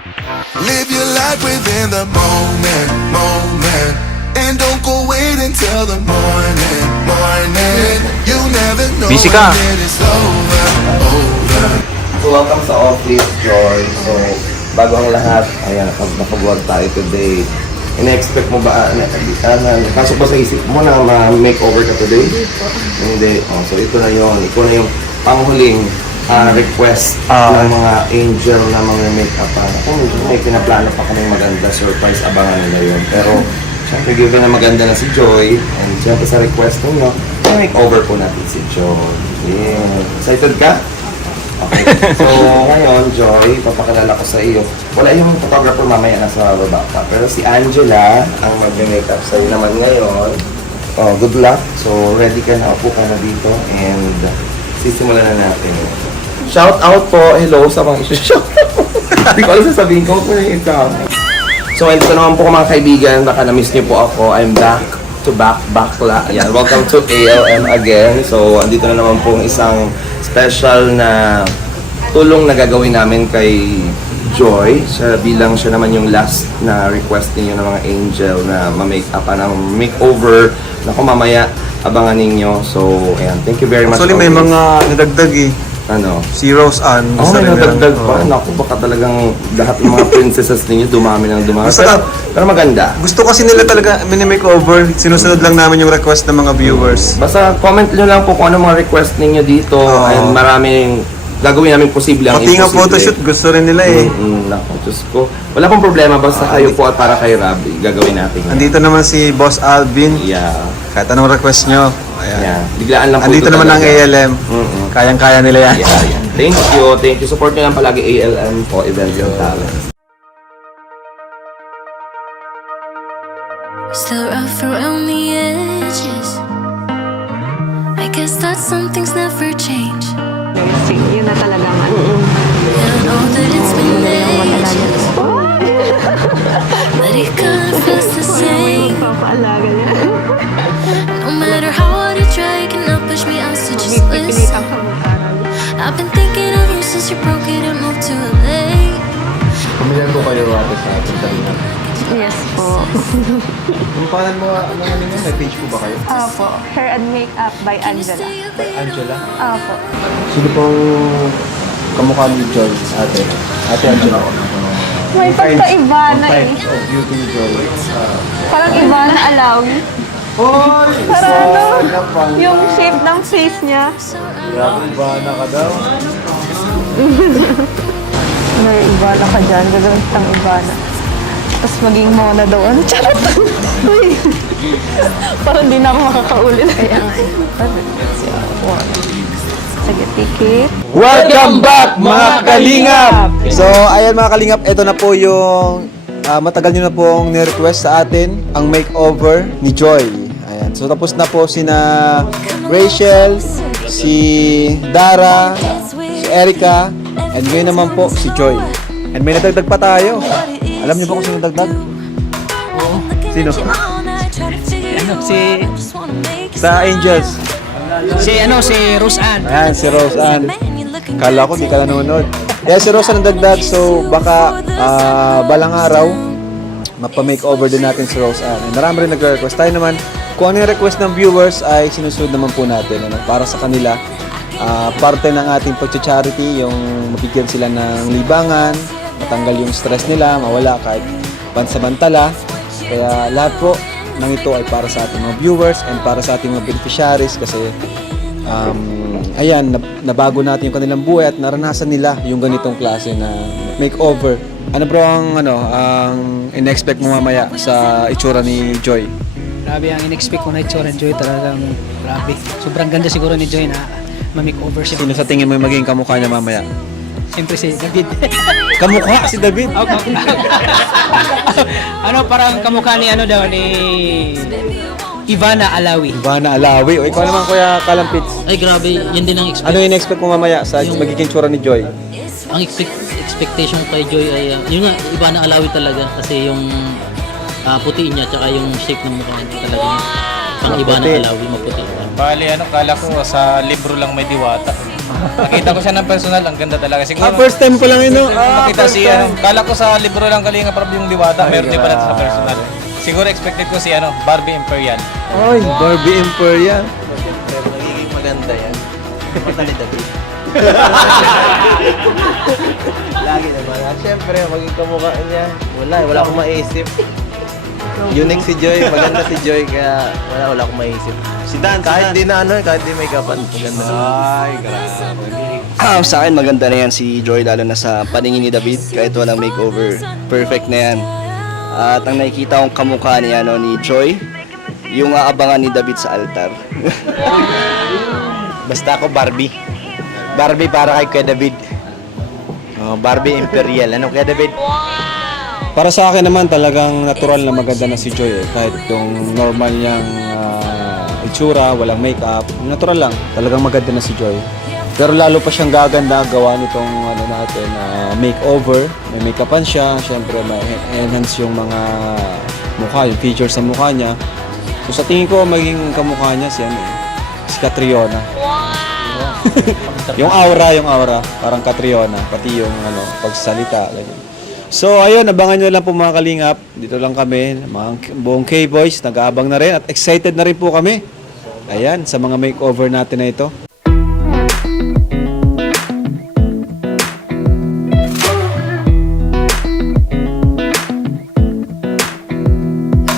Live your life within the moment, moment. And don't go wait until the morning, morning. You never know Busy ka. when it is over, over. So welcome sa office, Joy. So bago ang lahat, ayan, napag-vlog tayo today. Ina-expect mo ba, pasok ba sa isip mo na ma-makeover ka today? Hindi. Oh, so ito na yun. Ito na yung panghuling request ng mga angel na mga make-up. Kung may pinaplano pa kami maganda surprise, abangan nila yun. Pero syempre, given na maganda na si Joy, and syempre sa request ninyo, makeover po natin si Joy. Yeah. Excited ka? Okay. So, ngayon, Joy, papakilala ko sa iyo. Wala yung photographer mamaya nasa baba pa. Pero si Angela ang mag-makeup sa iyo naman ngayon. Oh, good luck. So, ready ka na. Upo ka na dito. And sisimulan na natin. Shout out po. Hello sa mga isi-shout out. Hindi ko alam sasabihin ko. Kung yung ikaw. So, ito naman po mga kaibigan. Baka na-miss niyo po ako. I'm back to bakla. Ayan, welcome to ALM again. So, andito na naman po isang special na tulong na gagawin namin kay Joy. Bilang siya naman yung last na request ninyo ng mga angel na ma-make-up ng makeover. Naku, mamaya abangan ninyo. So, ayan, thank you very much. Actually, may mga nadagdag eh. Ano? Si Rose Ann. May nadagdag pa. Naku, baka talagang lahat ng mga princesses ninyo dumami ng dumami. Pero maganda. Gusto kasi nila talaga mini-makeover. Sinusunod lang namin yung request ng mga viewers. Basta comment nyo lang po kung ano mga request ninyo dito. And maraming gagawin namin posible ang Pati nga imposible. photoshoot, gusto rin nila eh. Naku, Diyos ko. Wala pong problema. Basta kayo po at para kay Rob, gagawin natin. Andito naman si Boss Alvin. Yeah. Kahit anong request nyo. Ayan. Yeah. Biglaan lang po. Andito ito naman ang talaga. ALM. Kayang-kaya nila yan. Yeah, yeah. Thank you. Thank you. Support nyo lang palagi ALM po, Events and Talents. Still rough around the edges. I guess that some things never change. Yun na talagang ano. I know that it's been ages, but it kinda feels the same. Papaalaga niya. No matter how hard you try, you cannot push me out, so just listen. I've been thinking of you since you broke it and moved to LA. Pamilan po kayo ate sa Pagdalinan. Yes po. Kung paano mo, ano ninyo, may page po ba kayo? Opo. Hair and Makeup by Angela. Angela? Opo. Sino pong kamukha ni Joy, ate? Ate Angela. May pagkaiba na eh. of beauty ni Joy. Parang iba na Alawi. Hoy! Parang ano, yung shape ng face niya. Grabe, iba na ka daw. May iba na ka dyan. Gagawin kitang iba na. Tapos maging mona daw. Ano? Charot! Uy! Parang di na ako makakauli na yan. Sige, tikit. Welcome back mga kalingap! So ayan mga kalingap, ito na po yung matagal nyo na pong ni-request sa atin ang makeover ni Joy. Ayan. So tapos na po sina Rachel, si Dara, si Erica, and ngayon naman po si Joy. And may nadagdag pa tayo. Alam niyo ba kung sino nadagdag? Oo. Sino? Sa Angels. Si Rose Ann. Ayan, si Rose Ann. Kala ko di ka nanonood. Yeah, si Rose Ann nagdagdag. So, baka balang araw, mapa-makeover din natin si Rose Ann. And marami rin nag-request. Tayo naman, kung ano yung request ng viewers ay sinusunod naman po natin. Ano, para sa kanila, parte ng ating pag-charity, yung mabigyan sila ng libangan, matanggal yung stress nila, mawala kahit pansamantala. Kaya lahat po ng ito ay para sa ating mga viewers and para sa ating mga beneficiaries kasi ayan, nabago natin yung kanilang buhay at naranasan nila yung ganitong klase na makeover. Ano bro ang in-expect mo mamaya sa itsura ni Joy? Grabe ang in-expect ko na itsura ni Joy, talagang grabe. Sobrang ganda siguro ni Joy na ma-makeover siya. Sino sa tingin mo yung magiging kamukha niya mamaya? Siyempre si David. Kamukha si David? Ano, parang kamukha ni ano daw, ni Ivana Alawi. Ivana Alawi. O ikaw naman Kuya Kalampits. Ay grabe, yun din ang expect. Ano yung in-expect mo mamaya sa magiging tsura ni Joy? Ang expectation kay Joy ay yun nga, iba na Alawi talaga kasi yung puti niya tsaka yung shape ng mukha niya talaga pang iba na Alawi, maputi. Bali, kala ko sa libro lang may diwata. Nakita ko siya ng personal, ang ganda talaga. Siguro, First time ko lang yun, no? nakita first si time. kala ko sa libro lang Kalinga Prab yung Diwata, meron din pala sa personal. Siguro expected ko si Barbie Imperial. Ay, Barbie Imperial. Magiging maganda yan. Mata ni David. Lagi naman. At syempre, maging kamukha niya. Wala akong maisip. Unique si Joy, maganda si Joy, kaya wala akong maisip. Si Dan, kahit di na kahit di may kapan, maganda. Ay, grabe. Sa akin maganda na yan si Joy, lalo na sa paningin ni David, kahit walang makeover. Perfect na yan. At ang nakikita kong kamukha niya ni Joy, yung aabangan ni David sa altar. Basta ako Barbie. Barbie para kay Kuya David. Barbie Imperial. Ano Kuya David? Para sa akin naman, talagang natural na maganda na si Joy. Kahit yung normal niyang itsura, walang makeup, natural lang. Talagang maganda na si Joy. Pero lalo pa siyang gaganda gawa nitong makeover. May make-upan siya. Siyempre, may enhance yung mga mukha, yung features sa mukha niya. So sa tingin ko, maging kamukha niya si Catriona. yung aura, parang Catriona, pati yung pagsalita, ganyan. So ayun, abangan nyo lang po mga kalingap. Dito lang kami, mga buong K-Boys, nag-aabang na rin at excited na rin po kami. Ayan, sa mga makeover natin na ito.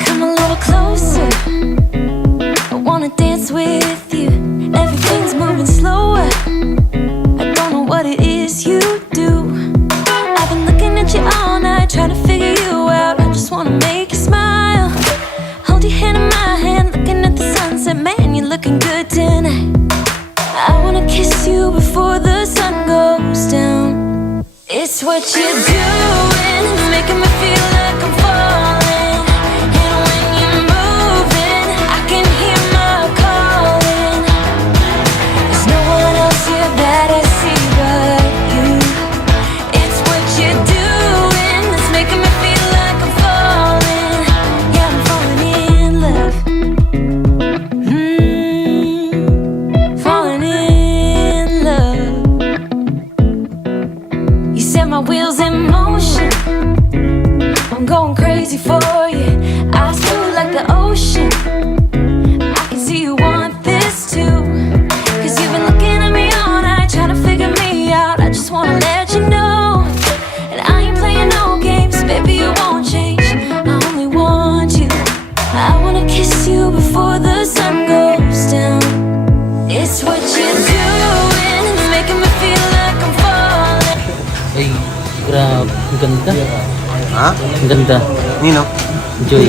Come a little closer. I wanna dance with you. Everything's moving slower. I don't know what it is you do. I've been looking at you all night, trying to figure you out. I just wanna make you smile. Hold your hand in my hand, looking at the sunset. Man, you're looking good tonight. I wanna kiss you before the sun goes down. It's what you're doing, it's making me feel like I'm falling. And when you're moving, I can hear my calling. There's no one else here that I see but you. It's what you're doing, it's making me feel like I'm falling. Yeah, I'm falling in love. Falling in love. You set my wheels in motion. I'm going crazy for you. Eyes blue like the ocean. I can see you want this too. Cause you've been looking at me all night, trying to figure me out. I just wanna let you know. And I ain't playing no games, baby, you won't change. I only want you. I wanna kiss you before the sun goes down. It's what you're doing, it's making me feel like I'm falling. Ay, grabe. Ang ganda. Ha? Ang ganda. Nino? Joy.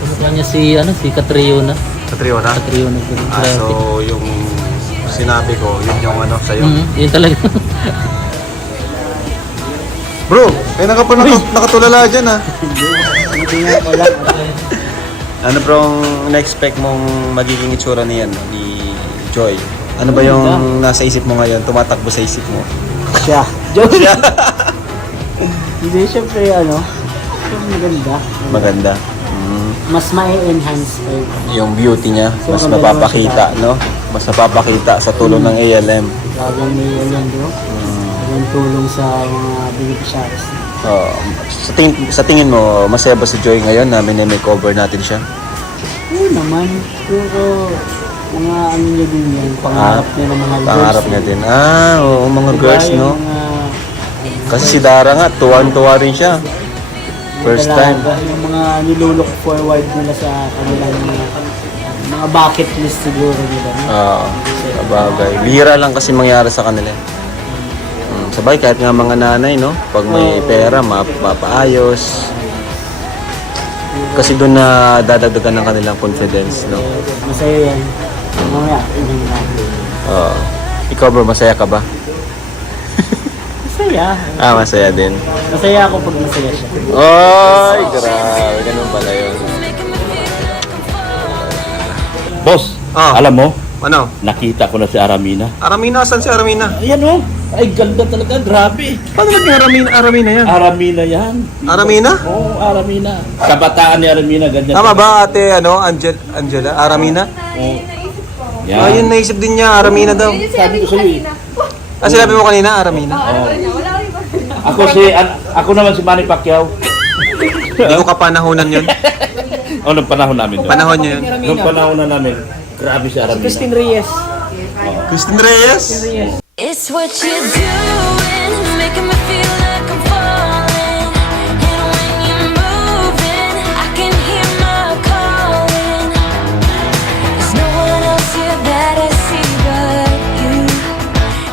Kasama niya si Catriona. Catriona? Catriona. Grabe. So, yung sinabi ko, yun yung sa'yo. Yun talaga. Bro, nakatulala dyan Ano bro ang na-expect mong magiging itsura niyan ni Joy? Ano ba yung nasa isip mo ngayon? Tumatakbo sa isip mo? Siya. Joke. Hindi, syempre, maganda. Maganda. Mas ma-enhance Yung beauty niya, mas mapapakita, no? Mas mapapakita sa tulong ng ALM. Talagang may bro. Yung tulong sa mga beneficiaries. Sa tingin mo, masaya ba si Joy ngayon na mini-makeover natin siya? Oo naman. Pero mga niya din yan. Pangarap niya ng mga girls. Pangarap niya din. Oo, mga Diba, girls, no? Kasi si Dara nga, tuwan-tuwa rin siya. First time. Yung mga nilulook forward nila sa kanilang mga bucket list siguro nila. Sabagay. Bihira lang kasi mangyari sa kanila. Sabay, kahit nga mga nanay, no? Pag may pera, mapaayos. Kasi doon na dadagdagan ng kanilang confidence, no? Masaya yan. Mamaya, Ikaw bro, masaya ka ba? masaya. Masaya din. Masaya ako pag masaya siya. Ay, grabe. Ganun pala yun. Boss, alam mo, Ano? nakita ko na si Aramina. Aramina? Saan si Aramina? Ayan o. Ay, ganda talaga. Grabe. Paano naging Aramina yan? Aramina yan. Aramina? Oo, Aramina. Kabataan ni Aramina, ganyan. Tama ba ate, Angela? Aramina? Oo. Yan. Ayun, naisip din niya, Aramina daw. Sabi ko sa'yo eh. Ah, sinabi mo kanina, Aramina? Ako naman si Manny Pacquiao. Hindi ko kapanahonan yun. O, nung panahon namin doon. Panahon niyo yun. Nung panahon na namin, grabe si Aramina. Christine Reyes. Christine Reyes? It's what you're doing, making me feel like I'm falling. And when you're moving, I can hear my calling. There's no one else here that I see but you.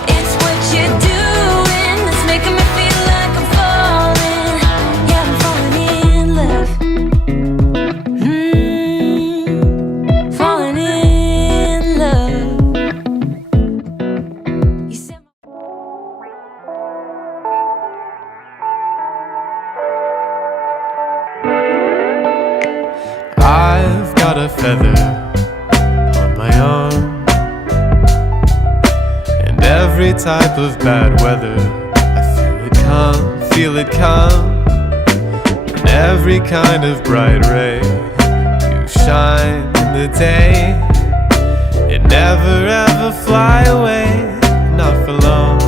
It's what you're doing that's making me feel like I'm falling. Yeah, I'm falling in love. Falling in love. You said I've got a feather on my arm, and every type of bad weather I feel it come, and every kind of bright ray you shine in the day. It never ever fly away, not for long.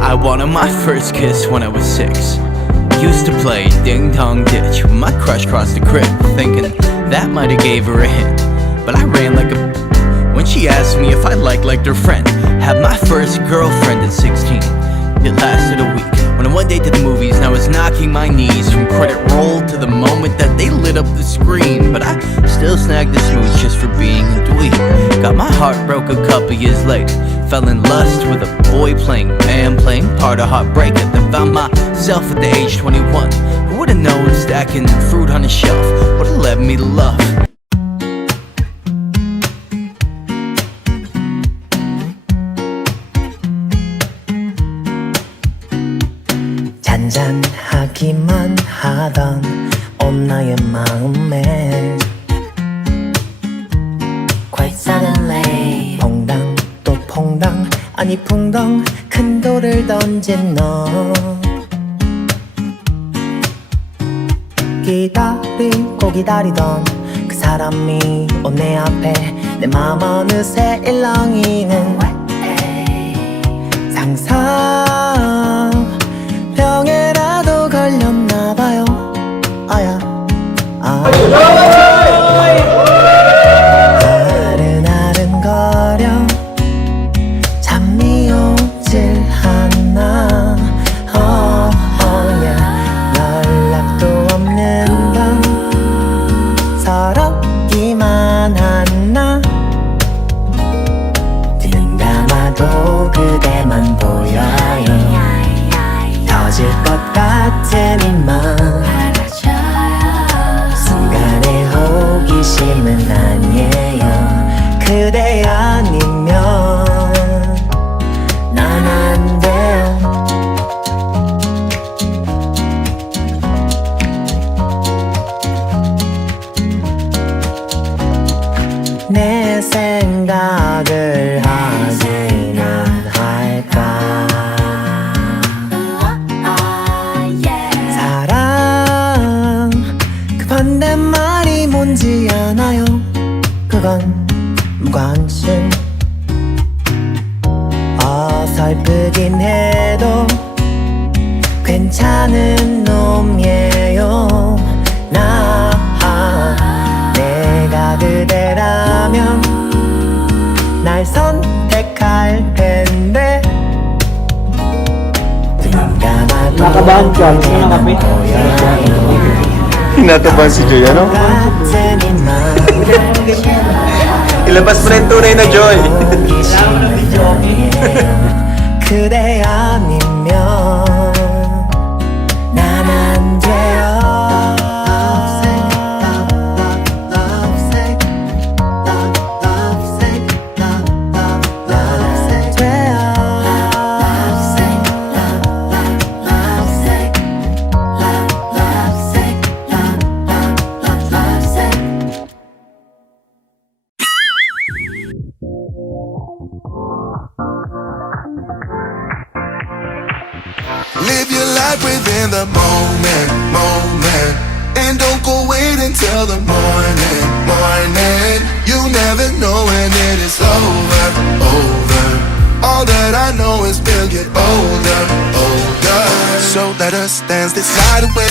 I wanted my first kiss when I was 6. Used to play ding dong ditch with my crush across the crib, thinking that might have gave her a hint. But I ran like a when she asked me if I liked her friend. Had my first girlfriend at 16. It lasted a week. When I went day to the movies, and I was knocking my knees from credit roll to the moment that they lit up the screen. But I still snagged the smooch just for being a dweeb. Got my heart broke a couple years later. Fell in lust with a boy playing man, playing part of Heartbreaker. Then found myself at the age 21. Who would've known stacking fruit on a shelf would've led me to love? 잔잔하기만 하던 온 나의 마음에 Quite suddenly 퐁당 또 퐁당 아니 풍덩 큰 돌을 던진 너 기다리고 기다리던 그 사람이 온 내 앞에 내 맘 어느새 일렁이는 상상병에라도 걸렸나봐요 아야 아른아른거려 잠이 오질 않아 연락도 없는 밤 서럽기만 한나 눈 감아도 그대만 보여요 터질 것 같은 이맘 순간의 호기심은 아니에요 그대 아니면 난 안 돼요 내 생각을 하지는 할까 사랑 그 반대말이 뭔지 아나요 그건 무관심 어설프긴 해도 괜찮은 놈이에요 나 내가 그대라면 날 선택할 텐데 눈 감아도 Nakabahan ka. Gusto mo ng kape? Kinakabahan si Joy, ano? 같은 이맘 Ilabas mo na yung tunay na Joy. 그대 아니면 난 안 돼요 Live your life within the moment, and don't go wait until the morning, morning. You never know when it is over, over. All that I know is we'll get older, older. So let us dance this night away.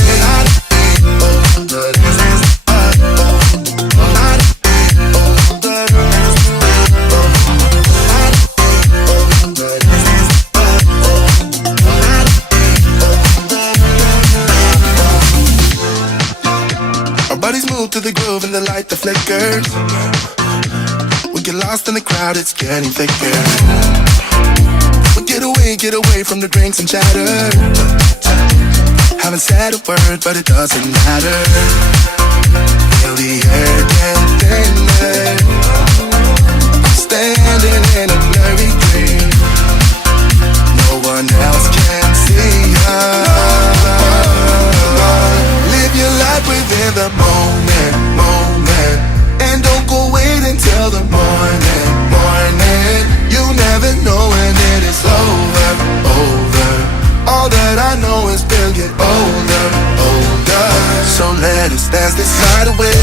Our bodies move to the groove and the light that flickers. We get lost in the crowd, it's getting thicker. We get away from the drinks and chatter. Haven't said a word, but it doesn't matter. Feel the air get thinner. Standing in a blurry dream. No one else can see us. Live your life within the moment, moment. And don't go wait until the morning, morning. You never know when it is over, over. All that I know is we'll get older, older. So let us dance this night away.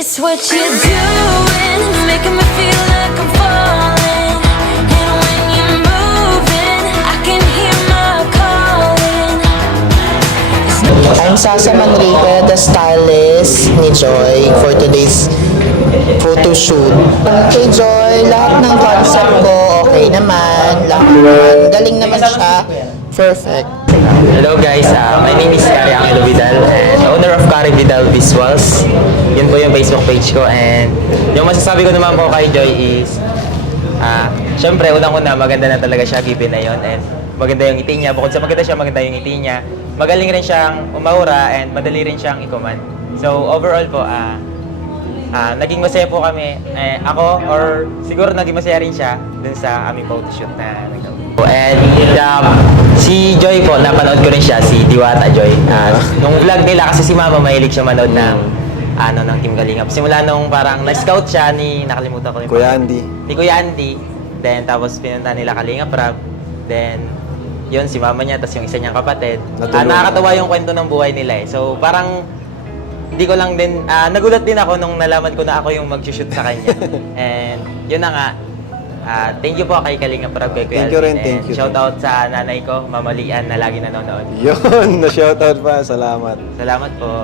It's what you're doing, making me feel like I'm falling. And when you're moving, I can hear my calling. I'm Sasa Manrique, the stylist ni Joy for today's photo shoot. Kay Joy, lahat ng concept ko okay naman, lahat galing naman siya, perfect. Hello guys, my name is Kari Angelo Vidal and owner of Kari Vidal Visuals. Yun po yung Facebook page ko and yung masasabi ko naman po kay Joy is syempre unang-una maganda na talaga siya given na yun and maganda yung ngiti niya. Bukod sa maganda siya, maganda yung ngiti niya. Magaling rin siyang umaura and madali rin siyang ikuman. So overall po, naging masaya po kami. Ako, or siguro naging masaya rin siya dun sa aming photoshoot na nagkaw. And si Joy po, napanood ko rin siya, si Diwata Joy. Nung vlog nila, kasi si Mama mahilig siya manood ng Team Kalingap. Simula nung parang na-scout siya nakalimutan ko yung Kuya Andy. ni Kuya Andy. Then tapos pinunta nila Kalingap Rap. Then yun, si mama niya, tapos yung isa niyang kapatid. Nakakatawa yung kwento ng buhay nila eh. So parang hindi ko lang din, nagulat din ako nung nalaman ko na ako yung mag-shoot sa kanya. And yun na nga, thank you po kay Kalingap Rap, kay Kuya Thank you rin, Alvin. thank And you. shout out sa nanay ko, Mama Lian, na lagi nanonood. Yun, na-shoutout pa. Salamat. Salamat po.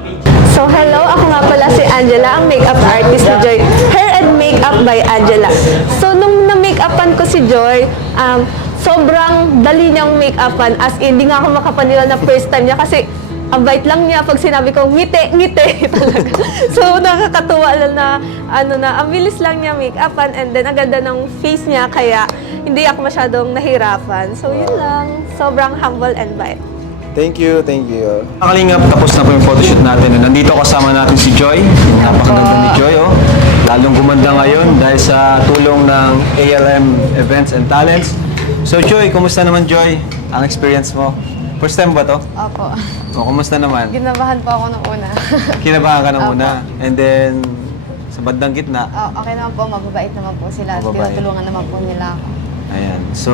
So hello, ako nga pala si Angela, ang makeup artist ni Joy. Hair and Makeup by Angela. So nung na-makeupan ko si Joy, sobrang dali niyang make-upan. As in, di nga ako makapanila na first time niya kasi ang bait lang niya pag sinabi ko, ngiti talaga. So, nakakatuwa lang na, ang bilis lang niya make-upan and then ang ganda ng face niya, kaya hindi ako masyadong nahirapan. So, yun lang. Sobrang humble and bait. Thank you, thank you. Kalingap, tapos na po yung photoshoot natin. Nandito kasama natin si Joy. Napakaganda ni Joy, oh. Lalong gumanda ngayon dahil sa tulong ng ALM Events and Talents. So Joy, kumusta naman Joy? Ang experience mo? First time ba to? Opo. O, kumusta naman? Ginabahan po ako nung una. Kinabahan ka nung una. And then, sa bandang gitna. Okay naman po, mababait naman po sila. Mababait. Tinutulungan naman po nila ako. Ayan. So,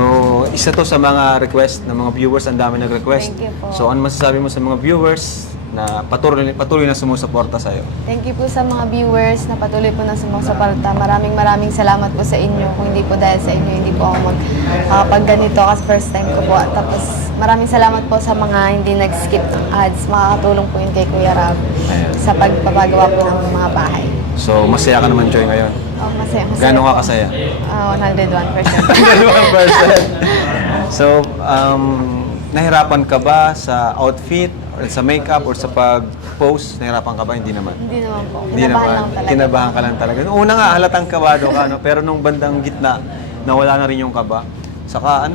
isa to sa mga request ng mga viewers. Ang dami nag-request. Thank you po. So, ano masasabi mo sa mga viewers na patuloy na sumusuporta sa'yo? Thank you po sa mga viewers na patuloy po na sumusuporta. Maraming salamat po sa inyo. Kung hindi po dahil sa inyo, hindi po ako magpag-ganito kasi first time ko po. Tapos maraming salamat po sa mga hindi nag-skip ng ads. Makakatulong po yun kay Kuya Rab sa pagpapagawa po ng mga bahay. So, masaya ka naman Joy ngayon? Oh, masaya. Gano'n ka kasaya? 101%. 101%. So, nahirapan ka ba sa outfit, or sa makeup, or sa pag-pose? Nahirapan ka ba? Hindi naman. Hindi naman po. Hindi Kinabahan naman. lang talaga. Kinabahan ka lang talaga. Noong una nga, halatang kabado ka, no? Pero nung bandang gitna, nawala na rin yung kaba. Saka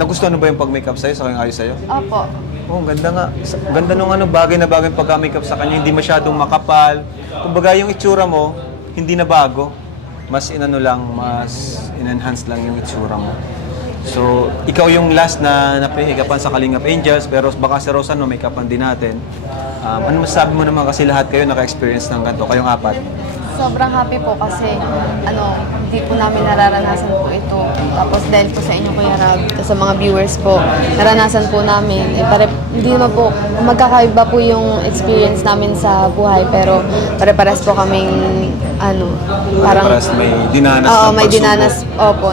nagustuhan mo ba yung pag-makeup sa'yo? Saka yung ayos sa'yo? Opo. Oh, ganda nga. Ganda nung bagay na bagay pagka-makeup sa kanya. Hindi masyadong makapal. Kumbaga yung itsura mo, hindi na bago. Mas mas in-enhance lang yung itsura mo. So, ikaw yung last na napahikapan sa Kalingap Angels, pero baka si Rosa, no, make-upan din natin. Ano masasabi mo naman kasi lahat kayo naka-experience ng ganito, kayong apat? Sobrang happy po kasi hindi po namin nararanasan po ito. Tapos dahil po sa inyo Kuya Rab, sa mga viewers po, naranasan po namin. Hindi naman po, magkakaiba po yung experience namin sa buhay, pero pare-pares po kaming parang may dinanas na may pagsubok. dinanas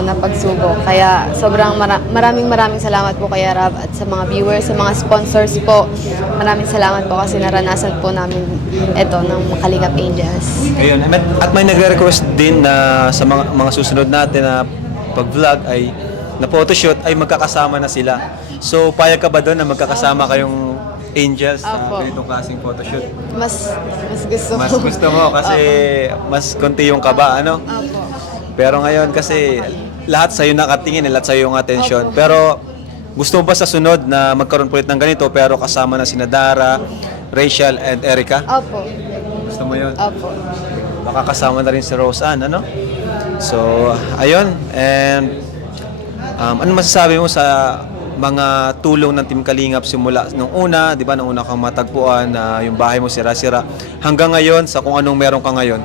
na pagsubok. Kaya sobrang maraming salamat po Kuya Rab at sa mga viewers, sa mga sponsors po. Maraming salamat po kasi naranasan po namin ito ng Kalingap Angels. Ayun, at may nagre-request din na sa mga susunod natin na pag-vlog ay na photoshoot ay magkakasama na sila. So, payag ka ba doon na magkakasama kayong angels na Opo. ganitong klaseng photoshoot? Mas gusto Mas gusto mo kasi mas konti yung kaba, ano? Opo. Pero ngayon kasi lahat sa'yo nakatingin, lahat sa'yo yung attention. Pero gusto mo ba sa sunod na magkaroon po ulit ng ganito pero kasama na sina Dara, Rachel, and Erica? Opo. Gusto mo yun? Opo. Baka kasama na rin si Roseanne, ano? So, ayun. And ano masasabi mo sa mga tulong ng Team Kalingap simula nung una, di ba, nung una kang matagpuan na yung bahay mo sira-sira, hanggang ngayon sa kung anong meron ka ngayon?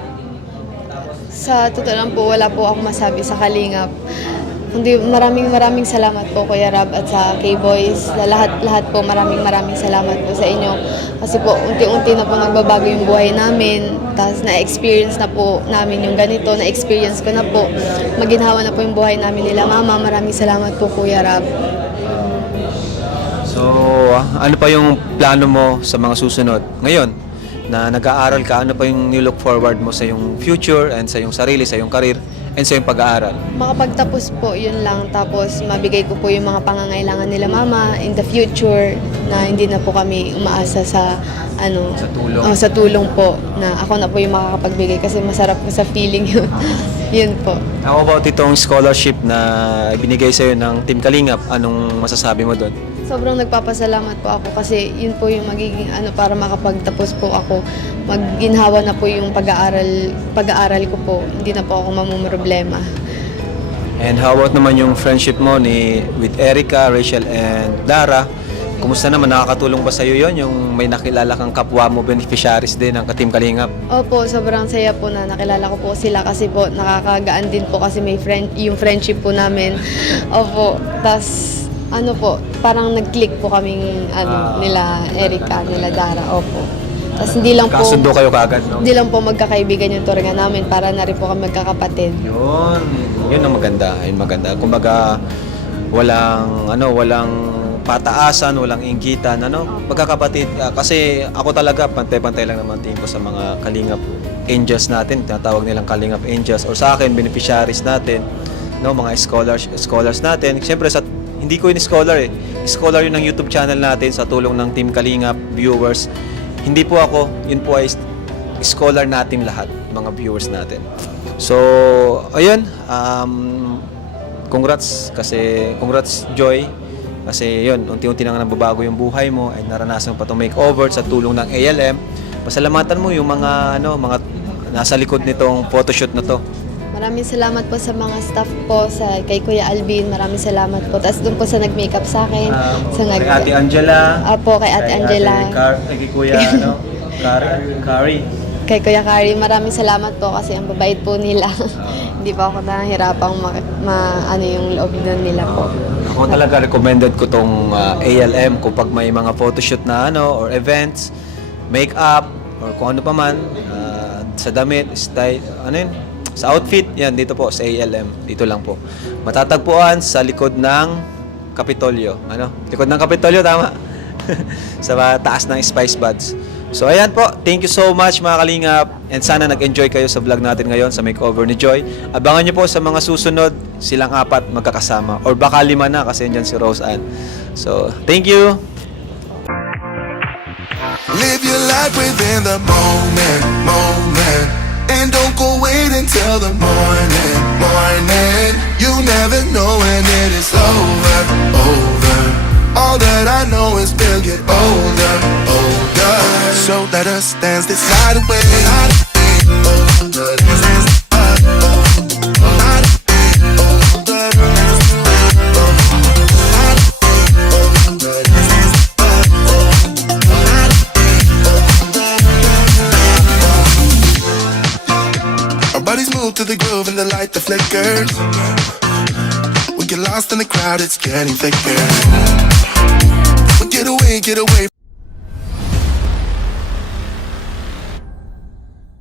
Sa totoo lang po, wala po ako masabi sa Kalingap. Kundi maraming salamat po Kuya Rab at sa K-Boys. Lahat po maraming salamat po sa inyo. Kasi po unti-unti na po nagbabago yung buhay namin. Tapos na-experience na po namin yung ganito. Na-experience ko na po. Maginhawa na po yung buhay namin nila. Mama, maraming salamat po Kuya Rab. So, ano pa yung plano mo sa mga susunod? Ngayon, na nag-aaral ka, ano pa yung nilook forward mo sa yung future and sa yung sarili, sa yung career, and sa yung pag-aaral? Makapagtapos po, yun lang. Tapos mabigay ko po yung mga pangangailangan nila mama in the future na hindi na po kami umaasa sa Sa tulong. Sa tulong po na ako na po yung makakapagbigay kasi masarap po sa feeling yun. Yun po. How about itong scholarship na binigay sa'yo ng Team Kalingap? Anong masasabi mo doon? Sobrang nagpapasalamat po ako kasi yun po yung magiging para makapagtapos po ako. Maginhawa na po yung pag-aaral ko po. Hindi na po ako mamumroblema. And how about naman yung friendship mo with Erica, Rachel, and Dara? Kumusta naman? Nakakatulong ba sa'yo yon yung may nakilala kang kapwa mo, beneficiaries din ng Team Kalingap? Opo, sobrang saya po na nakilala ko po sila kasi po nakakagaan din po kasi may yung friendship po namin. Opo, tas parang nag-click po kaming nila Erica, nila Dara. Opo. Tas hindi lang po Kasundo kayo kagad, no? Hindi lang po magkakaibigan yung turingan namin para na rin po kami magkakapatid. Yun ang maganda. Yun maganda. Kumbaga, walang pataasan, walang inggitan, magkakapatid. Kasi ako talaga, pantay-pantay lang naman tingin ko sa mga Kalingap Angels natin, tinatawag nilang Kalingap Angels, or sa akin, beneficiaries natin, mga scholars natin. Siyempre, hindi ko yun scholar scholar yun ng YouTube channel natin sa tulong ng Team Kalingap, viewers. Hindi po ako, yun po ay scholar natin lahat, mga viewers natin. So, ayun, congrats Joy. Kasi yun, unti-unti na nga nababago yung buhay mo at naranasan mo pa itong makeover sa tulong ng ALM. Pasalamatan mo yung mga nasa likod nitong photoshoot na to. Maraming salamat po sa mga staff po, kay Kuya Alvin, maraming salamat po. Tapos doon po sa nag-makeup sa akin. Kay Ate Angela. Apo, kay Ate Angela. Kay Kuya, Kari. Kay Kuya Kari, maraming salamat po kasi ang babait po nila. Hindi pa ako nahihirapang yung loob doon nila po. Ako talaga recommended ko tong ALM kapag may mga photoshoot na or events, makeup, or kung ano pa man, sa damit, style, sa outfit, yan dito po sa ALM, dito lang po. Matatagpuan sa likod ng Kapitolyo. Likod ng Kapitolyo, tama? Sa taas ng Spice Buds. So ayan po, thank you so much mga Kalingap, and sana nag-enjoy kayo sa vlog natin ngayon sa makeover ni Joy. Abangan nyo po sa mga susunod, silang 4 magkakasama, or baka 5 na kasi andyan si Rose Ann. So thank you. Live your life within the moment, and don't go wait until the morning. You never know when it is over. All that I know is we'll get older. So let us dance this night away. Our bodies move to the groove and the light that flickers. We get lost in the crowd, it's getting thicker. We get away.